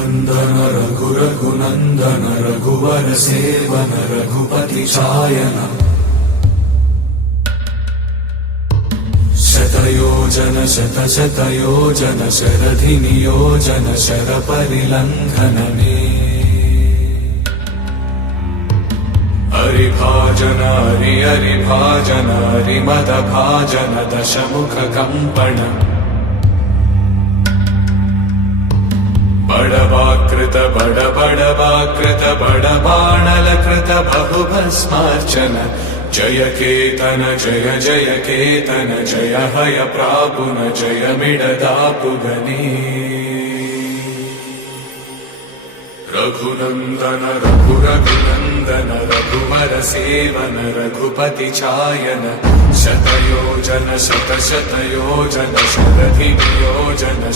रघुनन्दन रघुरघुनन्दन रघुवर seven Raghupati चायन शतयोजन शतशतयोजन शरधि नियोजन शरपरिलङ्घनने हरिभाजन हरिभाजन हरिमदभाजन दशमुख कम्पण बड़वाकृत बड़वाकृत बड़बाणलकृत बहुभस्मार्चन जय केतन जय जय केतन जय हय प्रापुन जय मिडदापुगनी रघुनन्दन रघुरघुनन्दन रघुवर सेवन रघुपति चायन शतयोजन शतशतयोजन शरधि नियोजन